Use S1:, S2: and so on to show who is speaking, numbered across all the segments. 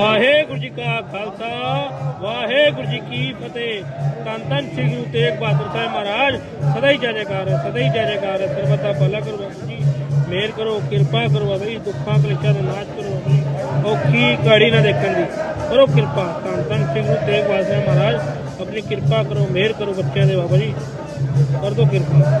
S1: ਵਾਹਿਗੁਰੂ ਜੀ ਕਾ ਖਾਲਸਾ, ਵਾਹਿਗੁਰੂ ਜੀ ਕੀ ਫਤਿਹ। ਤਨ ਤਨ ਸ੍ਰੀ ਗੁਰੂ ਤੇਗ ਬਹਾਦਰ ਸਾਹਿਬ ਮਹਾਰਾਜ, ਸਦਾ ਹੀ ਜੈ ਜੈਕਾਰ, ਸਦਾ ਹੀ ਜੈ ਜੈਕਾਰ, ਸਰਬਤਾ ਭਲਾ ਕਰੋ ਜੀ। ਮੇਰ ਕਰੋ, ਕਿਰਪਾ ਕਰੋ ਅਗਲੀ ਦੁੱਖਾਂ ਕਲੇਸ਼ਾਂ ਦਾ ਨਾਸ਼ ਕਰੋ ਅਗਲੀ ਔਖੀ ਘੜੀ ਨਾ ਦੇਖਣ ਦੀ। ਕਰੋ ਕਿਰਪਾ। ਤਨ ਤਨ ਸ੍ਰੀ ਗੁਰੂ ਤੇਗ ਬਹਾਦਰ ਸਾਹਿਬ ਮਹਾਰਾਜ, ਆਪਣੀ ਕਿਰਪਾ ਕਰੋ, ਮਿਹਰ ਕਰੋ ਬੱਚਿਆਂ ਦੇ ਬਾਬਾ ਜੀ। ਕਰ ਦੋ ਕਿਰਪਾ।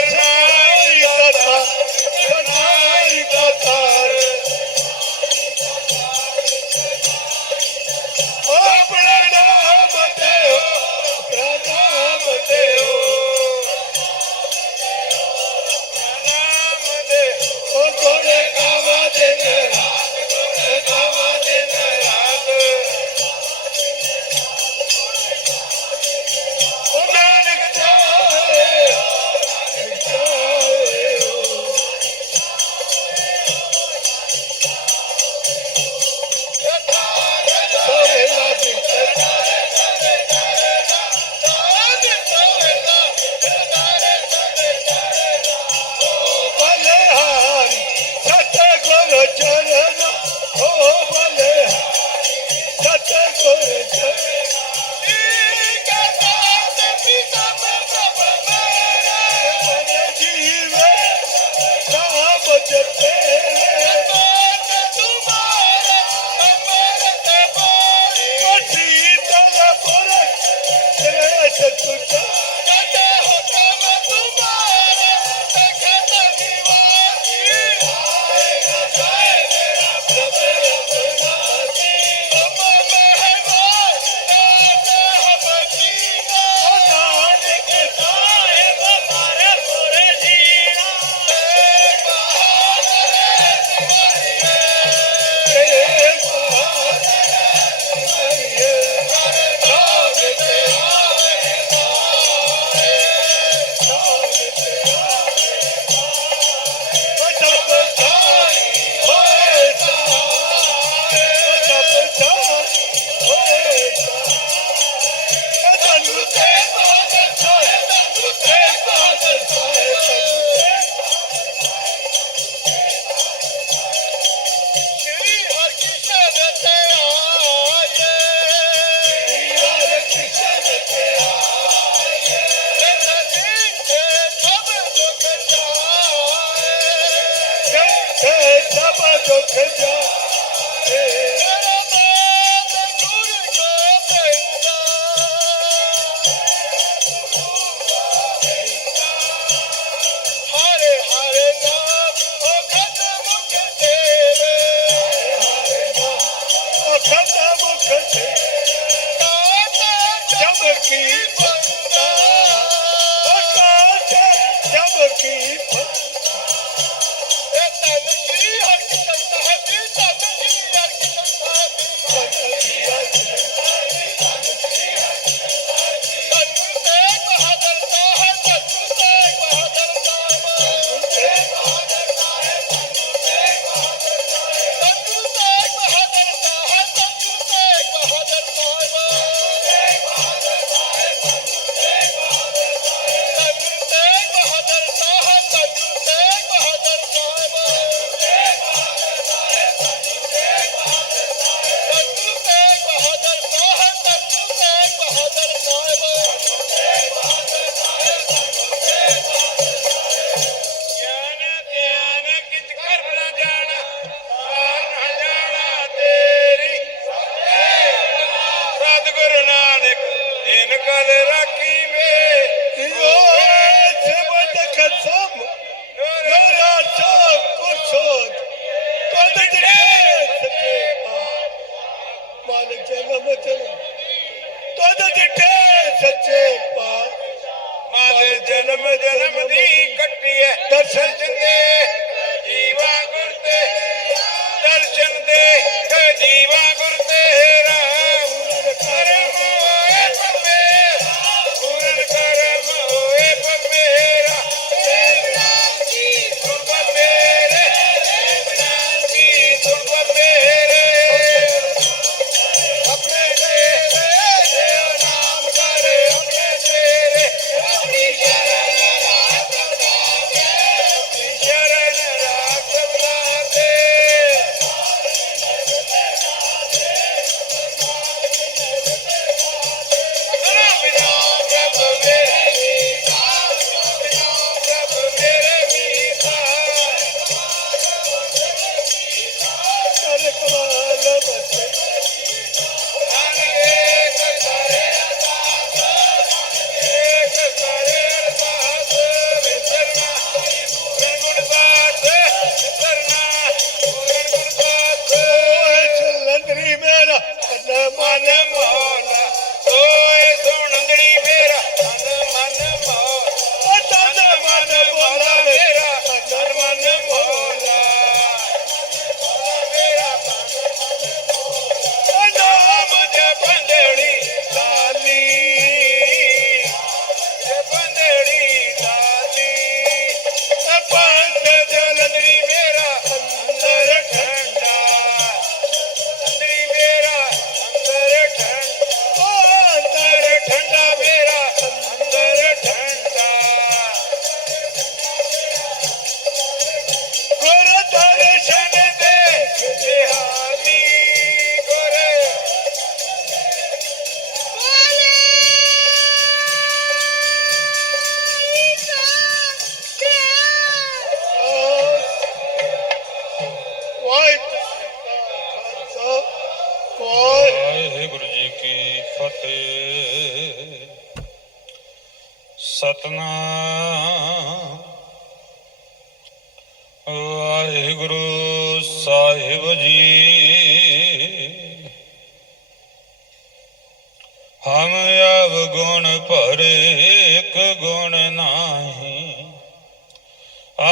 S2: Hey,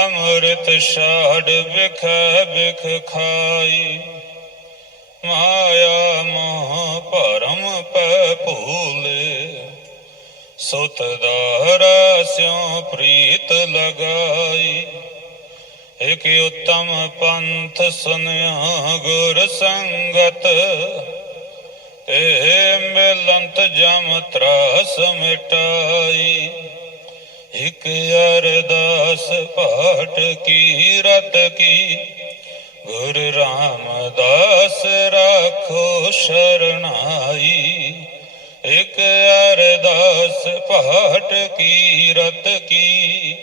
S2: ਅੰਮ੍ਰਿਤ
S1: ਛਾੜ ਵਿਖੇ ਵਿਖ ਖਾਈ। ਮਾਇਆ ਮੋਹ ਪਰਮ ਪੈ ਭੂਲੇ। ਸੁਤ ਦਾਰਾ ਸਿਉ ਪ੍ਰੀਤ ਲਗਾਈ। ਇਕ ਉਤਮ ਪੰਥ ਸੁਨਿਆ ਗੁਰ ਸੰਗਤ। ਤੇ ਮਿਲੰਤ ਜਮ ਤਰਾਸ ਮਿਟਾਈ। ਇਕ ਅਰਦਾਸ ਪਾਠ ਕੀ ਰਤ ਕੀ? ਗੁਰ ਰਾਮਦਾਸ ਰੱਖੋ ਸ਼ਰਨਾਈ। ਇਕ ਅਰਦਾਸ ਪਾਠ ਕੀ ਰਤ ਕੀ?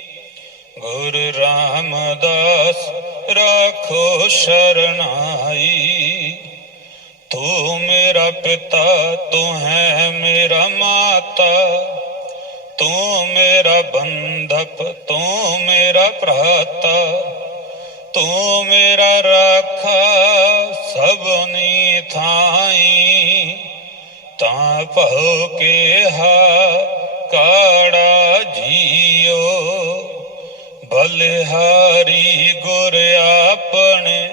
S1: ਗੁਰ ਰਾਮਦਾਸ ਰਾਖੋ ਸ਼ਰਣਾਈ ਤੂੰ ਮੇਰਾ ਪਿਤਾ, ਤੂੰ ਹੈ ਮੇਰਾ ਮਾਤਾ। ਤੂੰ ਮੇਰਾ ਬੰਧਪ ਤੂੰ ਮੇਰਾ ਭਰਾਤਾ, ਤੂੰ ਮੇਰਾ ਰਾਖਾ ਸਭਨੀ ਥਾਈ। ਤਾਂ ਭਉ ਕੇ ਹਾ ਕਾੜਾ ਜੀਓ, ਬਲਿਹਾਰੀ ਗੁਰ ਆਪਣੇ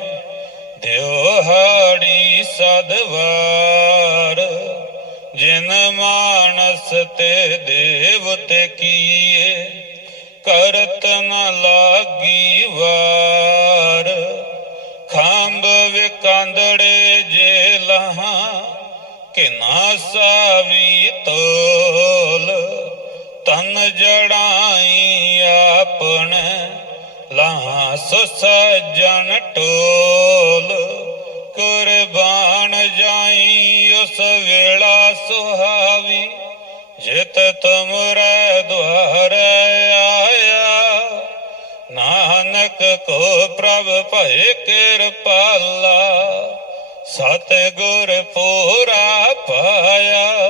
S1: ਦਿਵਹਾੜੀ ਸਦਵਾਰ। ਜਿਨ ਮਾਨਸ ਤੇ ਦੇਵਤੇ ਕੀਏ, ਕਰਤ ਨ ਲਾਗੀ ਵਾਰ। ਖੰਭ ਵਿਕਾਂਦੜੇ ਜੇ ਲਹਾ ਕਿ ਸਾਵੀ ਤੋਲ। ਤਨ ਜੜਾਈ ਆਪਣ, ਲਹਾ ਸੋ ਸਜਣ ਟੋਲ। ਕੁਰਬਾਨ ਜਾਈ ਉਸ ਵੇਲਾ ਸੁਹਾ ਤੁਮਰੇ ਦੁਆਰ ਆਇਆ। ਨਾਨਕ ਕੋ ਪ੍ਰਭ ਭਏ ਕਿਰਪਾਲਾ। ਸਤ ਗੁਰ ਪੂਰਾ ਪਾਇਆ।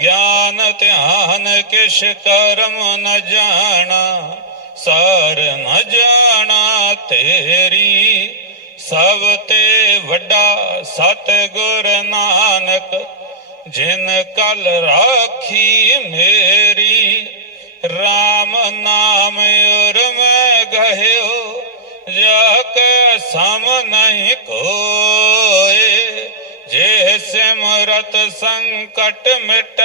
S1: ਗਿਆਨ ਧਿਆਨ ਕਿਛ ਕਰਮ ਨ ਜਾਣਾ। ਸਾਰ ਨ ਜਾਣਾ ਤੇਰੀ। ਸਭ ਤੇ ਵੱਡਾ ਸਤ ਗੁਰ ਨਾਨਕ ਜਿਨ ਕਲ ਰਾਖੀ ਮੇਰੀ RAM ਨਾਮ ਉਰ ਮੈਂ ਗਹਿਓ, ਜਾ ਕੇ ਸਮ ਨਹੀਂ ਕੋਏ। ਜੇ ਸਿਮਰਤ ਸੰਕਟ ਮਿਟ,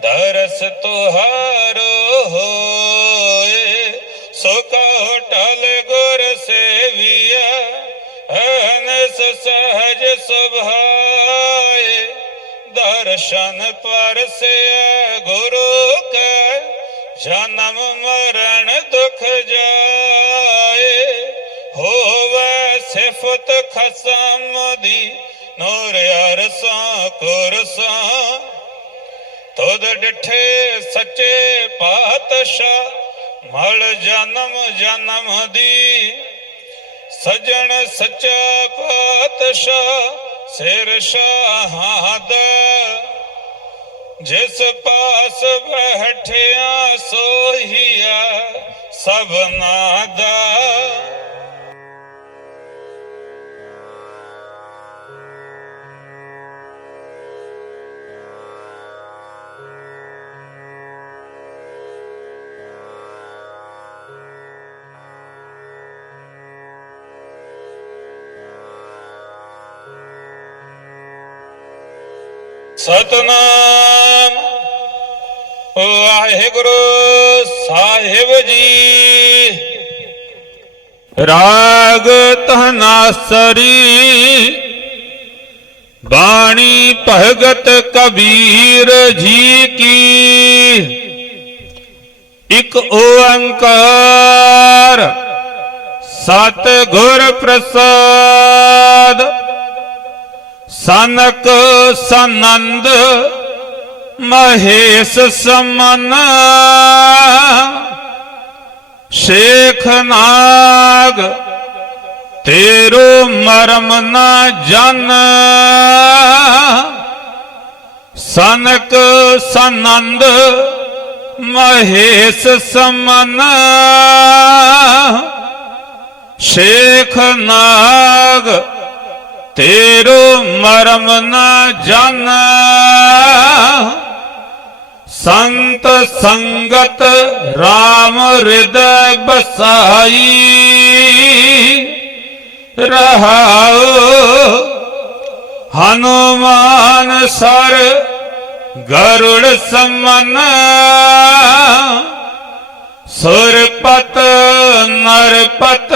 S1: ਦਰਸ ਤੁਹਾਰੋ ਹੋਏ। ਸੁਖ ਟਲ ਗੁਰ ਸੇਵੀਆ ਅਨਸ ਸਹਜ ਸੁਭਾਏ ਦਰਸ਼ਨ ਪਰਸਿਆ ਗੁਰੂ ਕੈ, ਜਨਮ ਮਰਨ ਦੁਖ ਜਾਏ। ਹੋਵੇ ਸਿਫਤ ਖਸਮ ਦੀ, ਨੂਰ ਅਰਸਾਂ ਕੁਰਸਾਂ। ਤੁਧ ਡਿਠੇ ਸੱਚੇ ਪਾਤਸ਼ਾਹ, ਮਲ ਜਨਮ ਜਨਮ ਦੀ। ਸਜਣ ਸੱਚਾ ਪਾਤਸ਼ਾਹ ਸਿਰ ਸ਼ਾਹਾਂ ਦਾ ਜਿਸ ਪਾਸ ਬੈਠਿਆ ਸੋਹੀਆ ਸਭਨਾ ਦਾ ਸਤਨਾਮ ਵਾਹਿਗੁਰੂ ਸਾਹਿਬ ਜੀ ਰਾਗ ਧਨਾਸਰੀ ਬਾਣੀ ਭਗਤ ਕਬੀਰ ਜੀ ਕੀ ਇੱਕ ਓੰਕਾਰ ਸਤ ਗੁਰ ਪ੍ਰਸਾਦ ਸਨਕ ਸਨੰਦ ਮਹੇਸ਼ ਸਮਨ ਸ਼ੇਖ ਨਾਗ ਤੇਰੋ ਮਰਮ ਨਾ ਜਨ ਸਨਕ ਸਨੰਦ ਮਹੇਸ਼ ਸਮਨ ਸ਼ੇਖ ਨਾਗ ਤੇਰੋ ਮਰਮ ਨ ਜਨ। ਸੰਤ ਸੰਗਤ RAM ਹਿਰਦੈ ਬਸਾਈ ਰਹਾਉ ਹਨੂਮਾਨ ਸਰ ਗਰੁੜ ਸਮਨ। ਸੁਰਪਤ ਨਰਪਤ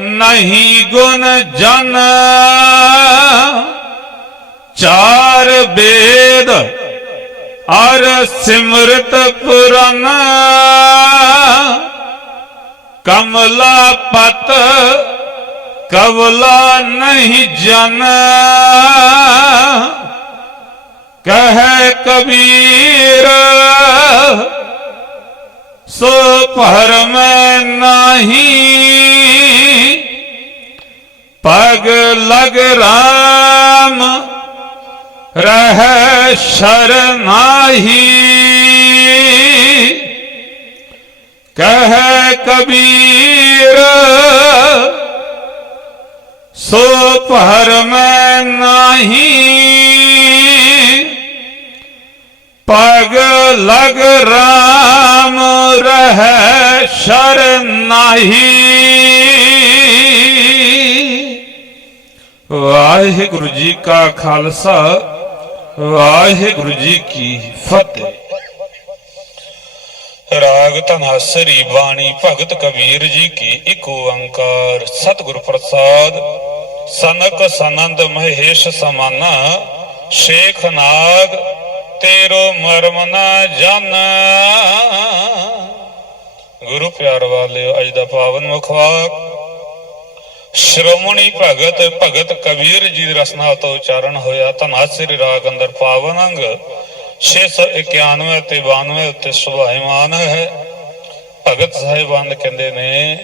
S1: ਨਹੀਂ ਗੁਣ ਜਨ। ਚਾਰ ਬੇਦ ਅਰ ਸਿਮਰਤ ਪੁਰਨ। ਕਮਲਾ ਪਤ ਕਵਲਾ ਨਹੀਂ ਜਨ। ਕਹਿ ਕਬੀਰ, ਸੋ ਭਰਮ ਨਹੀਂ। ਪਗ ਲਗ ਰਾਮ, ਰਹਿ ਸ਼ਰਨਾਹੀ ਕਹਿ ਕਬੀਰ, ਸੋ ਮੈਂ ਨਹੀਂ। ਪਗ ਲਗ ਰਾਮ, ਰਹਿ ਸ਼ਰਨਾਹੀ ਵਾਹਿਗੁਰੂ ਜੀ ਕਾ ਖਾਲਸਾ, ਵਾਹਿਗੁਰੂ ਜੀ ਕੀ ਫਤਿਹ। ਰਾਗ ਧਨਾਸਰੀ ਬਾਣੀ ਭਗਤ ਕਬੀਰ ਜੀ ਕੀ ਇੱਕ ਓੰਕਾਰ। ਸਤਿਗੁਰ ਪ੍ਰਸਾਦ, ਸਨਕ ਸਨੰਦ ਮਹੇਸ਼ ਸਮਾਨਾ, ਸ਼ੇਖ ਨਾਗ, ਤੇਰੋ ਮਰਮ ਨਾ ਜਨ। ਗੁਰੂ ਪਿਆਰ ਵਾਲਿਓ, ਅੱਜ ਦਾ ਪਾਵਨ ਮੁਖਵਾਕ ਸ਼੍ਰੋਮਣੀ ਭਗਤ ਭਗਤ ਕਬੀਰ ਜੀ ਦੀ ਰਸਨਾ ਤੋਂ ਉਚਾਰਨ ਹੋਇਆ ਧਨਾਸਰੀ ਰਾਗ ਅੰਦਰ ਪਾਵਨ 691 ਤੇ 92 ਉੱਤੇ ਸੁਭਾਇਮਾਨ ਹੈ। ਭਗਤ ਸਾਹਿਬਾਨ ਕਹਿੰਦੇ ਨੇ,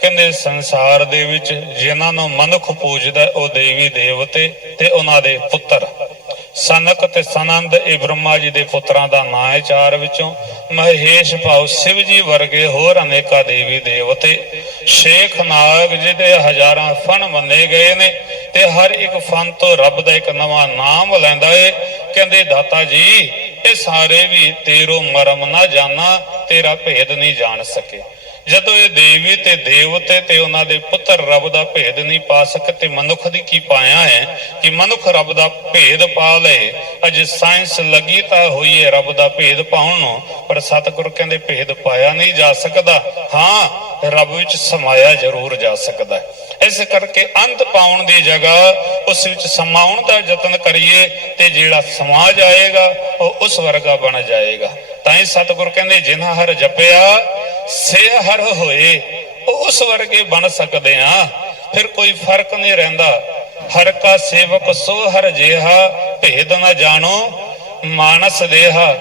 S1: ਕਹਿੰਦੇ ਸੰਸਾਰ ਦੇ ਵਿੱਚ ਜਿਨ੍ਹਾਂ ਨੂੰ ਮਨੁੱਖ ਪੂਜਦਾ ਉਹ ਦੇਵੀ ਦੇਵਤੇ ਤੇ ਉਹਨਾਂ ਦੇ ਪੁੱਤਰ। ਸਨਕ ਤੇ ਸਨੰਦ ਇਹ ਬ੍ਰਹਮਾ ਜੀ ਦੇ ਪੁੱਤਰਾਂ ਦਾ ਨਾਂ ਹੈ ਚਾਰ ਵਿੱਚੋਂ। ਮਹੇਸ਼ ਭਾਵ ਸ਼ਿਵ ਜੀ ਵਰਗੇ ਹੋਰ ਅਨੇਕਾਂ ਦੇਵੀ ਦੇਵਤੇ ਸ਼ੇਖ ਨਾਗ ਜਿਹਦੇ ਹਜ਼ਾਰਾਂ ਫਨ ਮੰਨੇ ਗਏ ਨੇ ਤੇ ਹਰ ਇੱਕ ਫਨ ਤੋਂ ਰੱਬ ਦਾ ਇੱਕ ਨਵਾਂ ਨਾਮ ਲੈਂਦਾ ਏ। ਕਹਿੰਦੇ, ਦਾਤਾ ਜੀ, ਇਹ ਸਾਰੇ ਵੀ ਤੇਰੋ ਮਰਮ ਨਾ ਜਾਣਾ ਤੇਰਾ ਭੇਦ ਨਹੀਂ ਜਾਣ ਸਕੇ। ਜਦੋਂ ਇਹ ਦੇਵੀ ਤੇ ਦੇਵਤੇ ਤੇ ਉਹਨਾਂ ਦੇ ਪੁੱਤਰ ਰੱਬ ਦਾ ਭੇਦ ਨਹੀਂ ਪਾ ਸਕੇ ਤੇ ਮਨੁੱਖ ਦੀ ਕੀ ਪਾਇਆ ਹੈ ਕਿ ਮਨੁੱਖ ਰੱਬ ਦਾ ਭੇਦ ਪਾ ਲਏ ਅਜ ਸਾਇੰਸ ਲੱਗੀ ਤਾਂ ਹੋਈ ਹੈ ਰੱਬ ਦਾ ਭੇਦ ਪਾਉਣ ਨੂੰ, ਪਰ ਸਤਿਗੁਰ ਕਹਿੰਦੇ ਭੇਦ ਪਾਇਆ ਨਹੀਂ ਜਾ ਸਕਦਾ। ਹਾਂ, ਰੱਬ ਵਿੱਚ ਸਮਾਇਆ ਜ਼ਰੂਰ ਜਾ ਸਕਦਾ ਹੈ। ਇਸ ਕਰਕੇ ਅੰਤ ਪਾਉਣ ਦੀ ਜਗ੍ਹਾ ਉਸ ਵਿੱਚ ਸਮਾਉਣ ਦਾ ਯਤਨ ਕਰੀਏ ਤੇ ਜਿਹੜਾ ਸਮਾ ਜਾਏਗਾ ਉਹ ਉਸ ਵਰਗਾ ਬਣ ਜਾਏਗਾ। ਤਾਂ ਹੀ ਸਤਿਗੁਰ ਕਹਿੰਦੇ, ਜਿਨ੍ਹਾਂ ਹਰ ਜਪਿਆ ਸੇ ਹਰ ਹੋਏ, ਉਸ ਵਰਗੇ ਬਣ ਸਕਦੇ ਆ। ਫਿਰ ਕੋਈ ਫ਼ਰਕ ਨਹੀਂ ਰਹਿੰਦਾ। ਹਰ ਕਾ ਸੇਵਕ ਸੋ ਹਰ ਜਿਹਾ, ਭੇਦ ਨਾ ਜਾਣੋ, ਮਾਨਸ ਦੇਹਾ।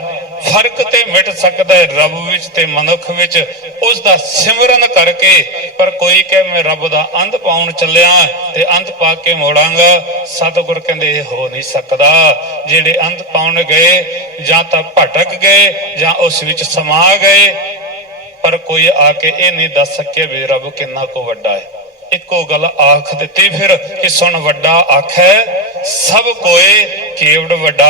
S1: ਫ਼ਰਕ ਤੇ ਮਿਟ ਸਕਦਾ ਹੈ ਰੱਬ ਵਿੱਚ ਤੇ ਮਨੁੱਖ ਵਿੱਚ। ਉਸ ਦਾ ਸਿਮਰਨ ਕਰਕੇ, ਪਰ ਕੋਈ ਕਹੇ ਮੈਂ ਰੱਬ ਦਾ ਅੰਤ ਪਾਉਣ ਚੱਲਿਆ ਤੇ ਅੰਤ ਪਾ ਕੇ ਮੋੜਾਂਗਾ। ਸਤਿਗੁਰ ਕਹਿੰਦੇ ਇਹ ਹੋ ਨਹੀਂ ਸਕਦਾ। ਜਿਹੜੇ ਅੰਤ ਪਾਉਣ ਗਏ, ਜਾਂ ਤਾਂ ਭਟਕ ਗਏ, ਜਾਂ ਉਸ ਵਿੱਚ ਸਮਾ ਗਏ ਪਰ ਕੋਈ ਆ ਕੇ ਇਹ ਨਹੀਂ ਦੱਸ ਸਕਿਆ ਵੀ ਰੱਬ ਕਿੰਨਾ ਕੋ ਵੱਡਾ ਹੈ। ਇੱਕੋ ਗੱਲ ਆਖ ਦਿੱਤੀ ਫਿਰ ਕਿ ਸੁਣ ਵੱਡਾ ਆਖੈ, ਸਭ ਕੋਏ ਕੇਵੜ ਵੱਡਾ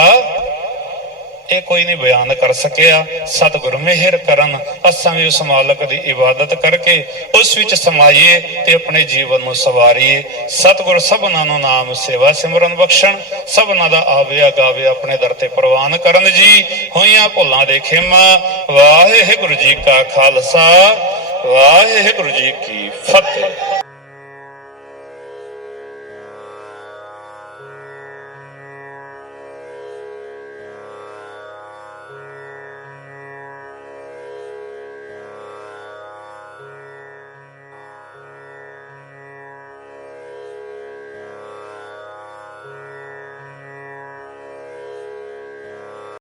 S1: ਇਹ ਕੋਈ ਨਹੀਂ ਬਿਆਨ ਕਰ ਸਕਿਆ। ਸਤਿਗੁਰ ਮਿਹਰ ਕਰਨ, ਅਸਾਂ ਵੀ ਉਸ ਮਾਲਕ ਦੀ ਇਬਾਦਤ ਕਰਕੇ ਉਸ ਵਿੱਚ ਸਮਾਈਏ ਤੇ ਆਪਣੇ ਜੀਵਨ ਨੂੰ ਸਵਾਰੀਏ। ਸਤਿਗੁਰ ਸਭਨਾਂ ਨੂੰ ਨਾਮ ਸੇਵਾ ਸਿਮਰਨ ਬਖਸ਼ਣ, ਸਭਨਾਂ ਦਾ ਆਵਿਆ ਗਾਵੇ ਆਪਣੇ ਦਰ ਤੇ ਪ੍ਰਵਾਨ ਕਰਨ ਜੀ। ਹੋਈਆਂ ਭੁੱਲਾਂ ਦੇ ਖਿਮਾ, ਵਾਹਿਗੁਰੂ ਜੀ ਕਾ ਖਾਲਸਾ, ਵਾਹਿਗੁਰੂ ਜੀ ਕੀ ਫਤਿਹ।